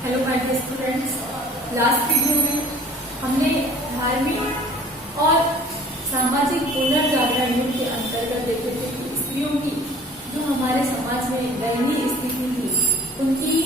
Hello my dear students, last video में हमने धार्मिक और सामाजिक पुनर्जागरण युग के अंतर्गत देखे थे कि स्त्रियों की जो हमारे समाज में दयनीय स्थिति थी, उनकी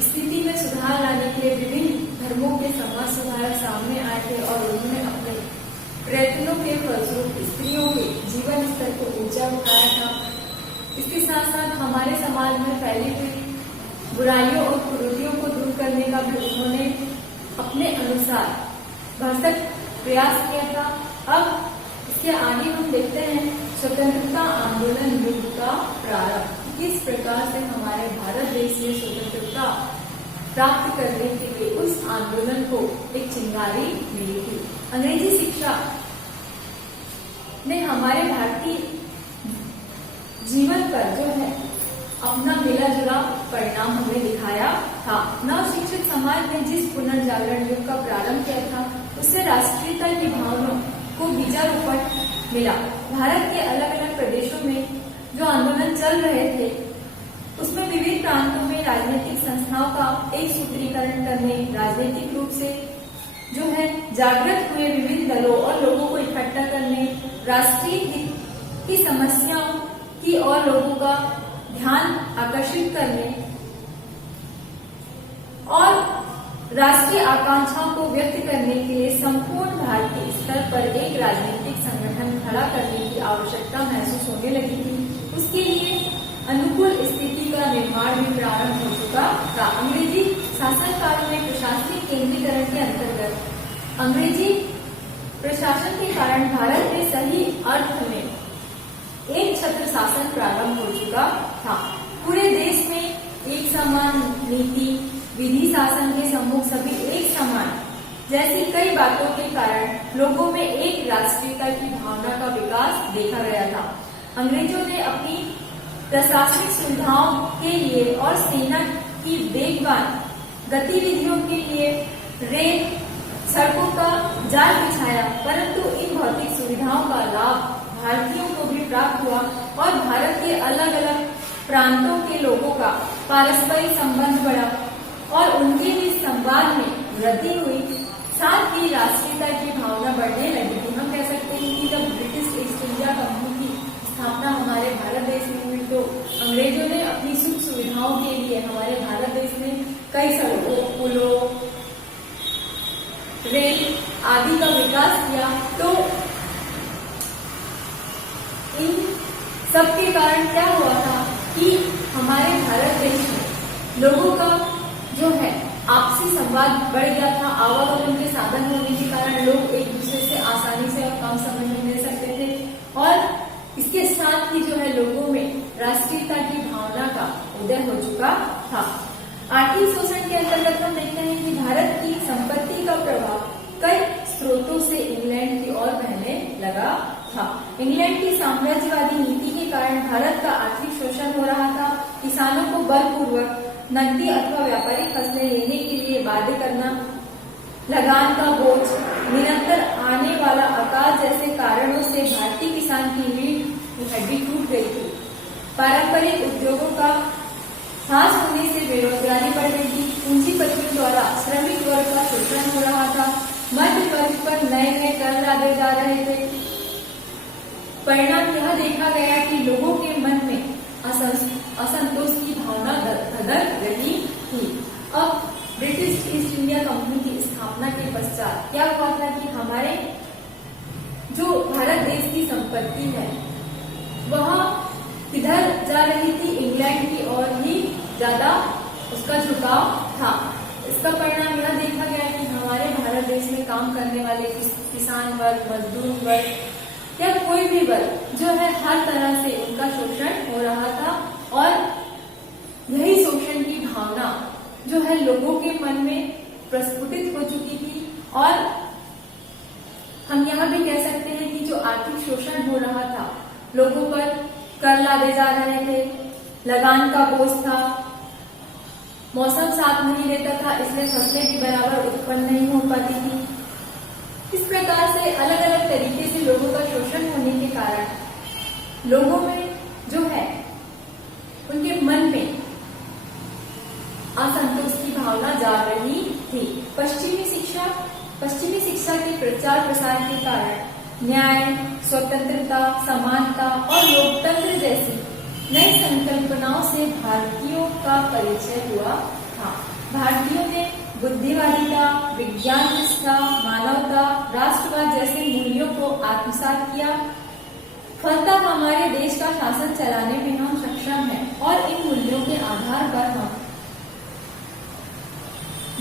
स्थिति में सुधार लाने के लिए विभिन्न धर्मों के समाज सुधारक सामने आए थे और उन्होंने अपने प्रयत्नों के फलस्वरूप स्त्रियों के जीवन स्तर को ऊंचा उठाया था। इसके साथ साथ हमारे समाज में फैली हुई बुराइयों और कुरीतियों को दूर करने का भी उन्होंने अपने अनुसार भरसक प्रयास किया था। अब इसके आगे हम देखते हैं स्वतंत्रता आंदोलन युग का प्रारंभ। किस प्रकार से हमारे भारत देश में स्वतंत्रता प्राप्त करने के लिए उस आंदोलन को एक चिंगारी मिली थी। अंग्रेजी शिक्षा ने हमारे भारतीय जीवन पर जो है अपना मिला जुला परिणाम हमें दिखाया था। नव शिक्षित समाज ने जिस पुनर्जागरण युग का प्रारंभ किया था, उससे राष्ट्रीयता की भावना को बीजारोपण मिला। भारत के अलग अलग प्रदेशों में जो आंदोलन चल रहे थे, उसमें विभिन्न प्रांतों में राजनीतिक संस्थाओं का एक सूत्रीकरण करने, राजनीतिक रूप से जो है जागृत हुए विभिन्न दलों और लोगों को इकट्ठा करने, राष्ट्रीय हित की समस्याओं की और लोगों का ध्यान आकर्षित करने और राष्ट्रीय आकांक्षाओं को व्यक्त करने के लिए संपूर्ण भारतीय स्तर पर एक राजनीतिक संगठन खड़ा करने की आवश्यकता महसूस होने लगी थी। उसके लिए अनुकूल स्थिति का निर्माण भी प्रारंभ हो चुका था। अंग्रेजी शासनकाल में प्रशासनिक केंद्रीकरण के अंतर्गत अंग्रेजी प्रशासन के कारण भारत में सही अर्थ में एक छत्र शासन प्रारंभ हो चुका था। पूरे देश में एक समान नीति, विधि, शासन के सम्मुख सभी एक समान जैसी कई बातों के कारण लोगों में एक राष्ट्रीयता की भावना का विकास देखा गया था। अंग्रेजों ने अपनी प्रशासनिक सुविधाओं के लिए और सेना की देखभाल गतिविधियों के लिए रेल, सड़कों का जाल बिछाया, परंतु इन भौतिक सुविधाओं का लाभ भारतीयों को भी प्राप्त हुआ और भारत के अलग अलग प्रांतों के लोगों का पारस्परिक संबंध बढ़ा और उनके भी संवाद में वृद्धि हुई। साथ ही राष्ट्रीयता की भावना बढ़ने लगी थी। हम कह सकते हैं कि जब ब्रिटिश ईस्ट इंडिया कंपनी की स्थापना हमारे भारत देश में हुई, तो अंग्रेजों ने अपनी सुख सुविधाओं के लिए हमारे भारत देश में कई सड़कों, पुलों, रेल आदि का विकास किया। तो इन सबके कारण क्या हुआ था कि हमारे भारत देश में लोगों का जो है आपसी संवाद बढ़ गया था। आवागमन के साधन होने के कारण लोग एक दूसरे से आसानी से और कम समय में मिल सकते थे और इसके साथ ही जो है लोगों में राष्ट्रीयता की भावना का उदय हो चुका था। आर्थिक शोषण के अंतर्गत हम देखते हैं कि भारत की संपत्ति का प्रभाव कई स्रोतों से इंग्लैंड की ओर बहने लगा था। इंग्लैंड की साम्राज्यवादी नीति के कारण भारत का आर्थिक शोषण हो रहा था। किसानों को बलपूर्वक नकदी अथवा व्यापारिक फसलें लेने के लिए बाध्य करना, लगान का बोझ, निरंतर आने वाला अकाल जैसे कारणों से भारतीय किसान की रीढ़ की हड्डी टूट गई थी। पारंपरिक उद्योगों का ह्रास होने से बेरोजगारी बढ़ गई थी। पूंजीपतियों द्वारा श्रमिक वर्ग का शोषण हो रहा था। मध्य वर्ग पर नए नए कर लादे जा रहे थे। परिणाम यह देखा गया कि लोगों के मन में असंतोष की भावना धधक रही थी। अब ब्रिटिश ईस्ट इंडिया कंपनी की स्थापना के पश्चात क्या हुआ था कि हमारे जो भारत देश की संपत्ति है वह किधर जा रही थी, इंग्लैंड की ओर ही ज्यादा उसका झुकाव था। इसका परिणाम यह देखा गया कि हमारे भारत देश में काम करने वाले किसान वर्ग, मजदूर वर्ग या कोई भी वर्ग जो है हर तरह से उनका शोषण हो रहा था और यही शोषण की भावना जो है लोगों के मन में प्रस्फुटित हो चुकी थी। और हम यह भी कह सकते हैं कि जो आर्थिक शोषण हो रहा था, लोगों पर कर लादे जा रहे थे, लगान का बोझ था, मौसम साथ नहीं देता था, इसलिए फसलें भी बराबर उत्पन्न नहीं हो पाती थी। इस प्रकार से अलग अलग तरीके से लोगों का शोषण होने के कारण लोगों में जो है उनके मन में असंतोष की भावना जाग रही थी। पश्चिमी शिक्षा के प्रचार प्रसार के कारण न्याय, स्वतंत्रता, समानता और लोकतंत्र जैसी नई संकल्पनाओं से भारतीयों का परिचय हुआ था। भारतीयों ने बुद्धिवादिता, विज्ञान निष्ठा, मानवता, राष्ट्रवाद जैसे मूल्यों को आत्मसात किया। फलतः हमारे देश का शासन चलाने में हम सक्षम हैं और इन मूल्यों के आधार पर हम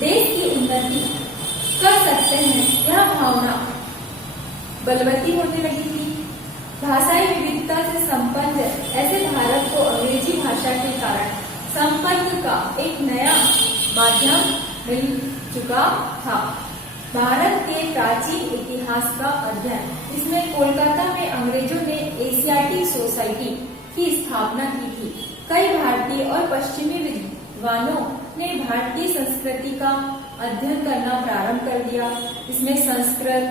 देश की उन्नति कर सकते हैं। यह भावना बलवती होने लगी थी। भाषाई विविधता से संपन्न ऐसे भारत को अंग्रेजी भाषा के कारण संपर्क का एक नया माध्यम मिल चुका था। भारत के प्राचीन इतिहास का अध्ययन, इसमें कोलकाता में अंग्रेजों ने एशियाटिक सोसाइटी की स्थापना की थी। कई भारतीय और पश्चिमी विद्वानों ने भारतीय संस्कृति का अध्ययन करना प्रारंभ कर दिया। इसमें संस्कृत,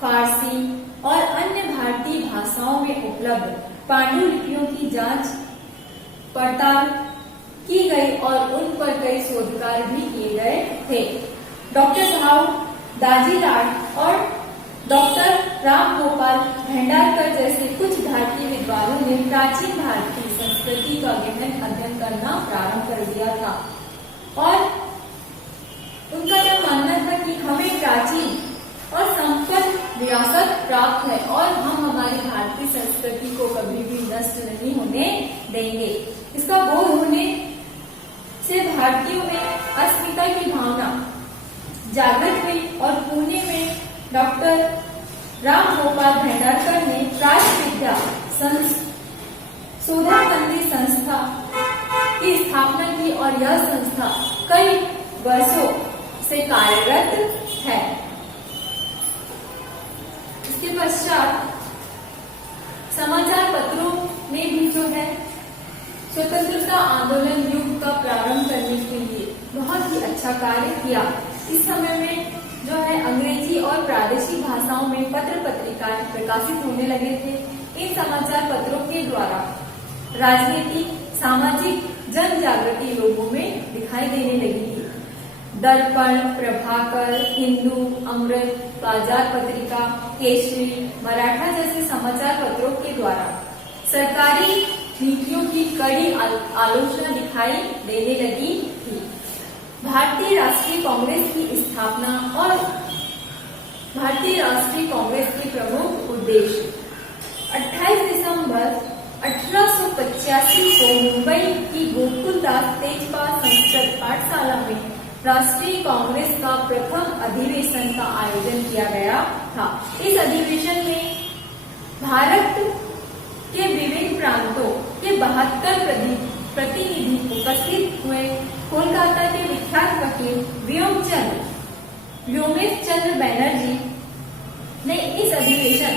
फारसी और अन्य भारतीय भाषाओं में उपलब्ध पांडुलिपियों की जांच पड़ताल की गई और उन पर कई शोध कार्य भी किए गए थे। डॉक्टर भाव दाजीलाल और डॉक्टर राम गोपाल भंडारकर जैसे कुछ भारतीय विद्वानों ने प्राचीन भारतीय संस्कृति का गहन अध्ययन करना प्रारंभ कर दिया था और उनका यह मानना था कि हमें प्राचीन और संपन्न विरासत प्राप्त है और हम हमारी भारतीय संस्कृति को कभी भी नष्ट नहीं होने देंगे। इसका बोध होने से भारतीयों में अस्मिता की भावना जागृत हुई और पुणे में डॉक्टर राम गोपाल भंडारकर ने प्राच्य विद्या संशोधनबंदी संस्था की स्थापना की और यह संस्था कई वर्षों से कार्यरत है। इसके पश्चात समाचार पत्रों में भी जो है स्वतंत्रता आंदोलन युग का प्रारंभ करने के लिए बहुत ही अच्छा कार्य किया। इस समय में जो है अंग्रेजी और प्रादेशिक भाषाओं में पत्र पत्रिकाएं प्रकाशित होने लगे थे। इन समाचार पत्रों के द्वारा राजनीतिक, सामाजिक जन जागृति लोगों में दिखाई देने लगी थी। दर्पण, प्रभाकर, हिंदू, अमृत, बाजार पत्रिका, केसरी, मराठा जैसे समाचार पत्रों के द्वारा सरकारी नीतियों की कड़ी आलोचना दिखाई देने लगी थी। भारतीय राष्ट्रीय कांग्रेस की स्थापना और भारतीय राष्ट्रीय कांग्रेस के प्रमुख उद्देश्य 28 दिसंबर 1885 को मुंबई की गोकुलदास तेजपाल संस्कृत पाठशाला में राष्ट्रीय कांग्रेस का प्रथम अधिवेशन का आयोजन किया गया था। इस अधिवेशन में भारत के विभिन्न प्रांतों के 72 प्रतिनिधि उपस्थित हुए। कोलकाता के विख्यात वकील व्योमेश चंद्र बैनर्जी ने इस अधिवेशन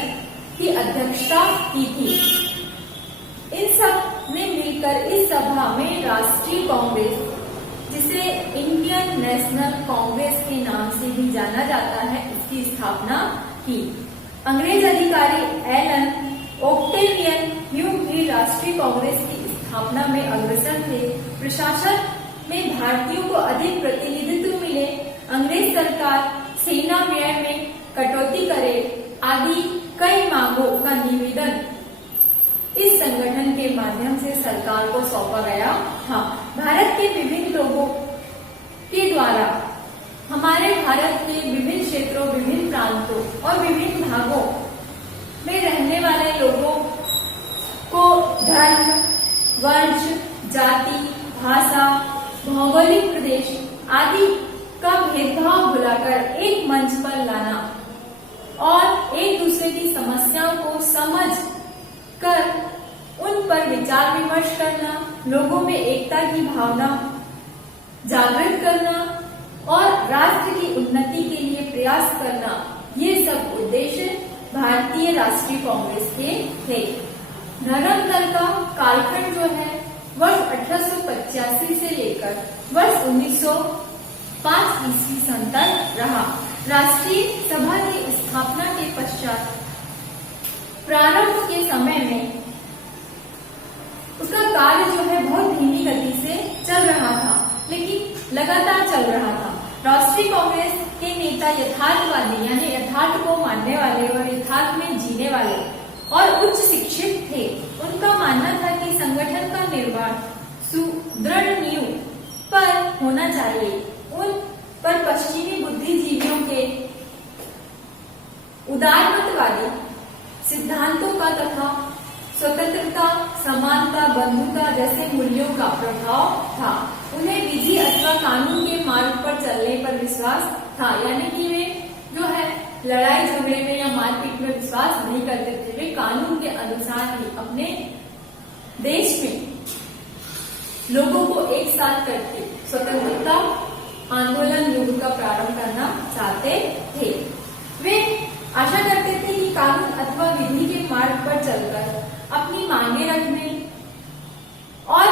की अध्यक्षता की थी। इन सब ने मिलकर इस सभा में राष्ट्रीय कांग्रेस, जिसे इंडियन नेशनल कांग्रेस के नाम से भी जाना जाता है, इसकी स्थापना की। अंग्रेज अधिकारी एलन ऑक्टेवियन ह्यूम भी राष्ट्रीय कांग्रेस की स्थापना में अग्रसर थे। प्रशासन में भारतीयों को अधिक प्रतिनिधित्व मिले, अंग्रेज सरकार सेना व्यय में कटौती करे आदि कई मांगों का निवेदन इस संगठन के माध्यम से सरकार को सौंपा गया था। भारत के विभिन्न लोगों के द्वारा हमारे भारत के विभिन्न क्षेत्रों, विभिन्न प्रांतों और विभिन्न भागों में रहने वाले लोगों को धर्म, वंश, जाति, भाषा, भौगोलिक प्रदेश आदि का भेदभाव भुलाकर एक मंच पर लाना और एक दूसरे की समस्याओं को समझ कर उन पर विचार विमर्श करना, लोगों में एकता की भावना जागृत करना और राष्ट्र की उन्नति के लिए प्रयास करना, ये सब उद्देश्य भारतीय राष्ट्रीय कांग्रेस के थे। धर्मदल का कालखंड जो है वर्ष 1885 से लेकर वर्ष 1905 ईस्वी सन तक रहा। राष्ट्रीय सभा की स्थापना के पश्चात प्रारंभ के समय में उसका कार्य जो है बहुत धीमी गति से चल रहा था, लेकिन लगातार चल रहा था। राष्ट्रीय कांग्रेस के नेता यथार्थवादी यानी यथार्थ को मानने वाले और यथार्थ में जीने वाले और उच्च शिक्षित थे। उनका मानना था कि संगठन का निर्माण सुदृढ़ नींव पर होना चाहिए। उन पर पश्चिमी बुद्धिजीवियों के उदारमतवादी सिद्धांतों का तथा स्वतंत्रता, समानता, बंधुता जैसे मूल्यों का प्रभाव था। उन्हें विधि अथवा कानून के मार्ग पर चलने पर विश्वास था, यानी कि वे जो है लड़ाई झगड़े में या मारपीट में विश्वास नहीं करते थे। वे कानून के अनुसार ही अपने देश में लोगों को एक साथ करके स्वतंत्रता आंदोलन युग का प्रारंभ करना चाहते थे। वे आशा करते थे कि कानून अथवा विधि के मार्ग पर चलकर अपनी मांगे रखने और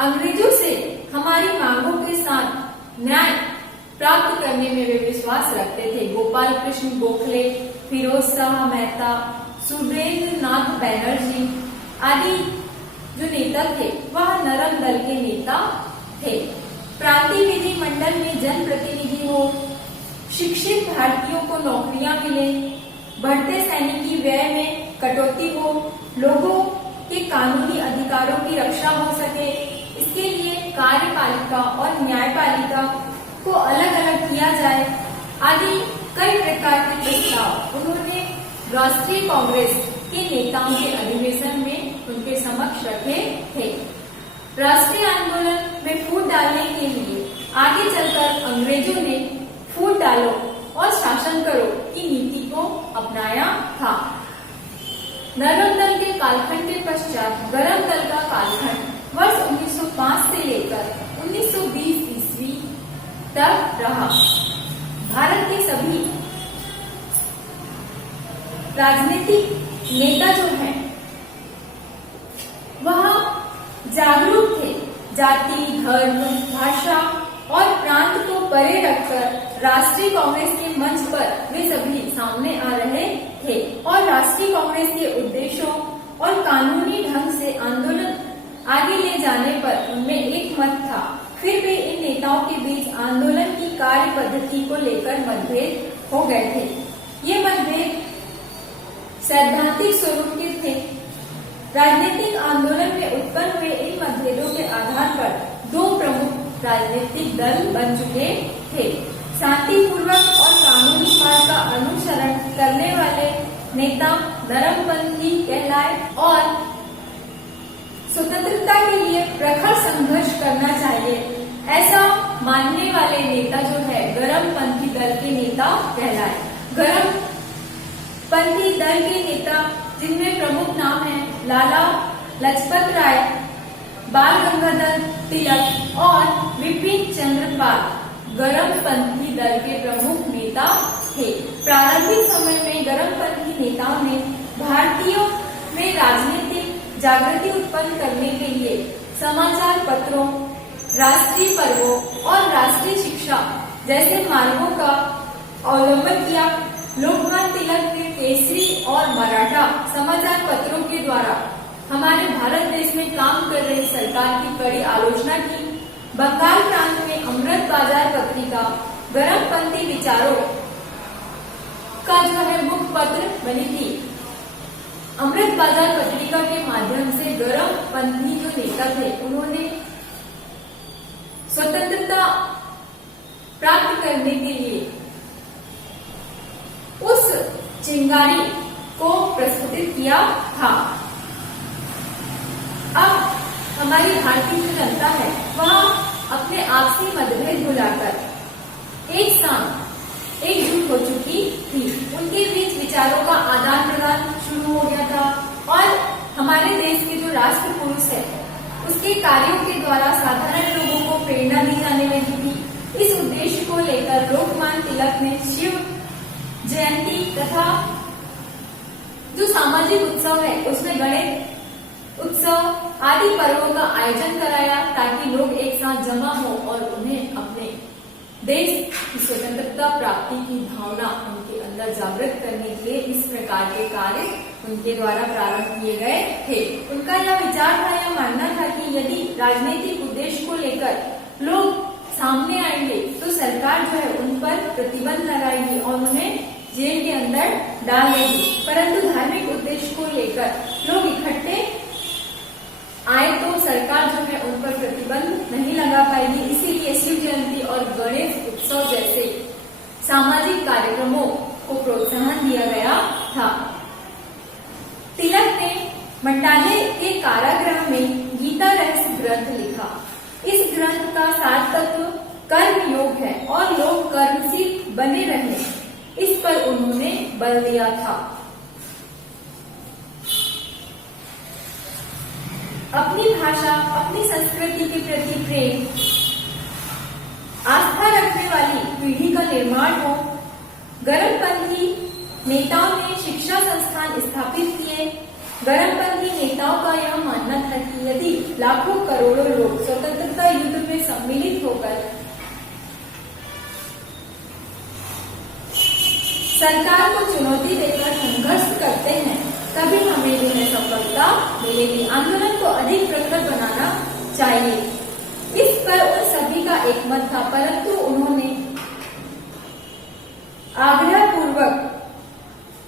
अंग्रेजों से हमारी मांगों के साथ न्याय प्राप्त करने में वे विश्वास रखते थे। गोपाल कृष्ण गोखले, फिरोज शाह मेहता, सुरेंद्र नाथ बैनर्जी आदि जो नेता थे वह नरम दल के नेता थे। प्रांतीय विधि मंडल में जन प्रतिनिधि हो, शिक्षित भारतीयों को नौकरियां मिले, बढ़ते सैनिकी व्यय में कटौती हो, लोगों के कानूनी अधिकारों की रक्षा हो सके, इसके लिए कार्यपालिका और न्यायपालिका को अलग अलग किया जाए आदि कई प्रकार के प्रस्ताव उन्होंने राष्ट्रीय कांग्रेस के नेताओं के अधिवेशन में उनके समक्ष रखे थे। राष्ट्रीय आंदोलन में फूट डालने के लिए आगे चलकर अंग्रेजों ने फूट डालो और शासन करो की नीति को अपनाया था। नरम दल के कालखंड के पश्चात गरम दल का कालखंड वर्ष 1905 से लेकर 1920 ईस्वी तक रहा। भारत के सभी राजनीतिक नेता जो हैं वह जागरूक थे। जाति, धर्म, भाषा और प्रांत को परे रखकर राष्ट्रीय कांग्रेस के मंच पर वे सभी सामने आ रहे थे और राष्ट्रीय कांग्रेस के उद्देश्यों और कानूनी ढंग से आंदोलन आगे ले जाने पर उनमें एक मत था। फिर भी इन नेताओं के बीच आंदोलन की कार्य पद्धति को लेकर मतभेद हो गए थे। ये मतभेद सैद्धांतिक स्वरूप के थे। राजनीतिक आंदोलन में उत्पन्न हुए इन मतभेदों के आधार पर दो प्रमुख राजनीतिक दल बन चुके थे। शांतिपूर्वक और कानूनी मार्ग का अनुसरण करने वाले नेता नरमपंथी कहलाए और स्वतंत्रता के लिए प्रखर संघर्ष करना चाहिए ऐसा मानने वाले नेता जो है गरमपंथी दल के नेता कहलाए। गरमपंथी दल के नेता जिनमें प्रमुख नाम है लाला लाजपत राय, बाल गंगाधर तिलक और विपिन चंद्र पाल गरमपंथी दल के प्रमुख नेता थे। प्रारंभिक समय में गरमपंथी नेताओं ने भारतीयों में राजनीतिक जागृति उत्पन्न करने के लिए समाचार पत्रों, राष्ट्रीय पर्वों और राष्ट्रीय शिक्षा जैसे मार्गों का अवलंबन किया। लोकमान्य तिलक ने केसरी और मराठा समाचार पत्रों के द्वारा हमारे भारत देश में काम कर रही सरकार की कड़ी आलोचना की। बंगाल प्रांत में अमृत बाजार पत्रिका गरमपंथी विचारों का जो है मुख्य पत्र बनी थी। अमृत बाजार पत्रिका के माध्यम से गरमपंथी जो नेता थे उन्होंने स्वतंत्रता प्राप्त करने के लिए उस चिंगारी को प्रस्तुत किया था। अब हमारी भारतीय जो जनता है वह अपने आपसी मतभेद भुलाकर एक साथ एकजुट हो चुकी थी। उनके बीच विचारों का आदान प्रदान शुरू हो गया था और हमारे देश के जो राष्ट्र पुरुष है उसके कार्यों के द्वारा साधारण लोगों को प्रेरणा दी जाने लगी थी। इस उद्देश्य को लेकर लोकमान्य तिलक ने शिव जयंती तथा जो सामाजिक उत्सव है उसमें गणेश उत्सव आदि पर्वों का आयोजन कराया ताकि लोग एक साथ जमा हो और उन्हें अपने देश की स्वतंत्रता प्राप्ति की भावना उनके अंदर जागृत करने के लिए इस प्रकार के कार्य उनके द्वारा प्रारंभ किए गए थे। उनका यह विचार था, यह मानना था कि यदि राजनीतिक उद्देश्य को लेकर लोग सामने आएंगे तो सरकार जो है उन पर प्रतिबंध लगाएगी और उन्हें जेल के अंदर डाल देगी। परंतु धार्मिक उद्देश्य को लेकर लोग इकट्ठे आए तो सरकार जो है उन पर प्रतिबंध नहीं लगा पाएगी। इसीलिए शिव जयंती और गणेश उत्सव जैसे सामाजिक कार्यक्रमों को प्रोत्साहन दिया गया था। तिलक ने मंडाले के कारागृह में गीता रहस्य ग्रंथ लिखा। इस ग्रंथ का सार तत्व कर्म योग है और लोग कर्मशील बने रहे, इस पर उन्होंने बल दिया था। अपनी भाषा, अपनी संस्कृति के प्रति प्रेम, आस्था रखने वाली पीढ़ी का निर्माण हो। गर्मपंथी नेताओं ने शिक्षा संस्थान स्थापित किए। गर्मपंथी नेताओं का यह मानना था कि यदि लाखों करोड़ों लोग स्वतंत्रता युद्ध में सम्मिलित होकर सरकार को चुनौती देकर संघर्ष करते हैं तभी हमें इन्हें सफलता मिलेगी। आंदोलन को अधिक प्रखर बनाना चाहिए, इस पर उन सभी का एक मत था। परंतु उन्होंने आग्रह पूर्वक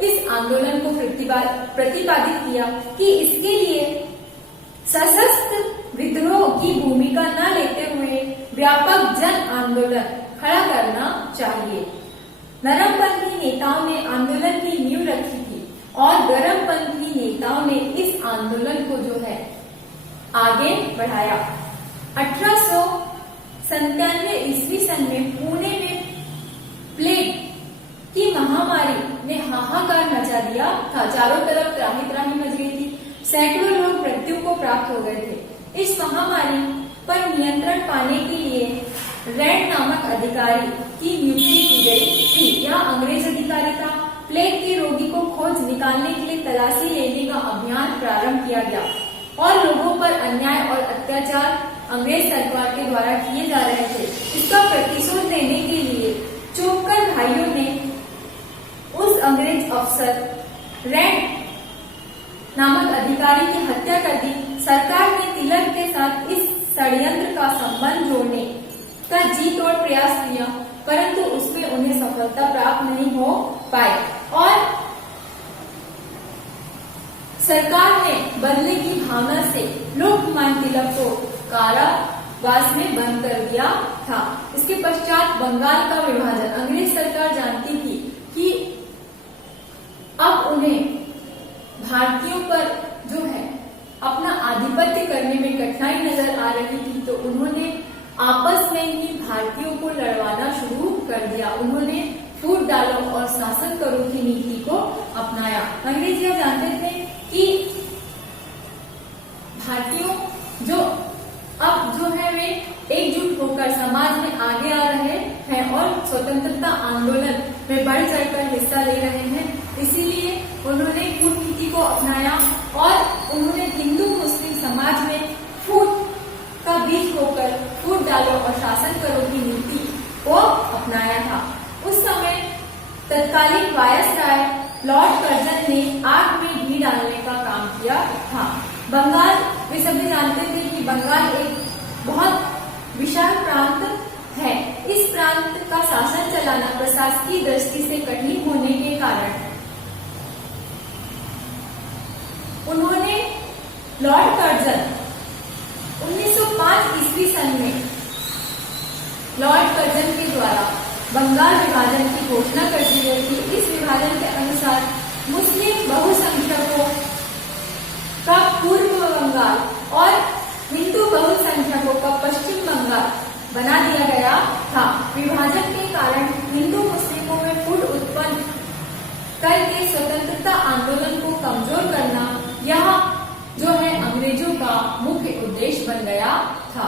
इस आंदोलन को प्रतिपादित किया कि इसके लिए सशस्त्र विद्रोह की भूमिका न लेते हुए व्यापक जन आंदोलन खड़ा करना चाहिए। नरमपंथी नेताओं ने आंदोलन की नींव रखी थी और गर्मपंथी नेताओं ने इस आंदोलन को जो है आगे बढ़ाया। 1897 ईस्वी सन में पुणे में प्लेग की महामारी ने हाहाकार मचा दिया था। चारों तरफ त्राही त्राही मच गई थी। सैकड़ों लोग मृत्यु को प्राप्त हो गए थे। इस महामारी पर नियंत्रण पाने के लिए रैंड नामक अधिकारी की नियुक्ति की गई थी। यह अंग्रेज अधिकारी था। प्लेग के रोगी को खोज निकालने के लिए तलाशी लेने का अभियान प्रारंभ किया गया और लोगों पर अन्याय और अत्याचार अंग्रेज सरकार के द्वारा किए जा रहे थे। इसका प्रतिशोध लेने के लिए चौकर भाइयों ने उस अंग्रेज अफसर रैंड नामक अधिकारी की हत्या कर दी। सरकार ने तिलक के साथ इस षड्यंत्र का संबंध जोड़ने का जी तोड़ प्रयास किया, परंतु उसमें उन्हें सफलता प्राप्त नहीं हो पाई और सरकार ने बदले की भावना से लोकमान्य तिलक को कारावास में बंद कर दिया था। इसके पश्चात बंगाल का विभाजन। अंग्रेज सरकार जानती थी कि अब उन्हें भारतीयों पर जो है अपना आधिपत्य करने में कठिनाई नजर आ रही थी, तो उन्होंने आपस में ही भारतीयों को लड़वाना शुरू कर दिया। उन्होंने फूट डालो और शासन करो की नीति को अपनाया। अंग्रेज यह जानते थे कि भारतीयों जो अब जो है वे एकजुट होकर समाज में आगे आ रहे हैं और स्वतंत्रता आंदोलन में बढ़ चढ़कर हिस्सा ले रहे हैं, इसीलिए उन्होंने कूटनीति को अपनाया और उन्होंने हिंदू मुस्लिम समाज में फूट का बीज होकर फूट डालो और शासन करो की नीति को अपनाया था। उस समय तत्कालीन वायसराय लॉर्ड कर्जन ने आग में घी डालने का काम किया था। बंगाल, वे सभी जानते थे कि बंगाल एक बहुत विशाल प्रांत है। इस प्रांत का शासन चलाना प्रशासकीय दृष्टि से कठिन होने के कारण उन्होंने लॉर्ड कर्जन 1905 ईस्वी सन में लॉर्ड कर्जन के द्वारा बंगाल विभाजन की घोषणा कर दी गई थी। इस विभाजन के अनुसार मुस्लिम बहुसंख्यकों का पूर्व बंगाल और हिंदू बहुसंख्यकों का पश्चिम बंगाल बना दिया गया था। विभाजन के कारण हिंदू मुस्लिमों में फूट उत्पन्न करके स्वतंत्रता आंदोलन को कमजोर करना यह जो है अंग्रेजों का मुख्य उद्देश्य बन गया था।